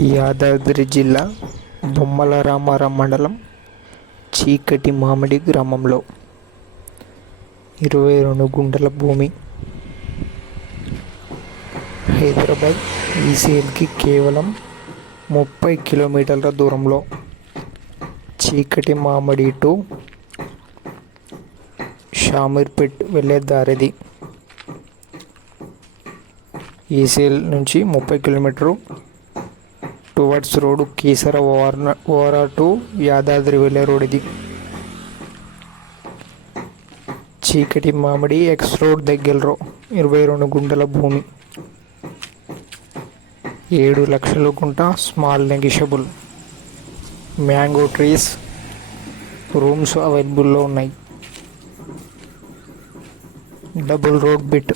యాదాద్రి జిల్లా బొమ్మల రామారం మండలం చీకటి మామిడి గ్రామంలో 22 గుంటల భూమి. హైదరాబాద్ ఈసీఎల్కి కేవలం 30 కిలోమీటర్ల దూరంలో. చీకటి మామిడి టు షామీర్పేట్ వెళ్ళే దారిది. ఈసీఎల్ నుంచి 30 కిలోమీటరు టువర్డ్స్ రోడ్ కీసర ఓవరా టు యాదాద్రి వెళ్ళే రోడ్ ఇది. చీకటి మామిడి ఎక్స్ రోడ్ దగ్గరలో 22 గుంటల భూమి. 7 లక్షల గుంట small negotiable. Mango trees, rooms అవైలబుల్లో ఉన్నాయి. Double road bit.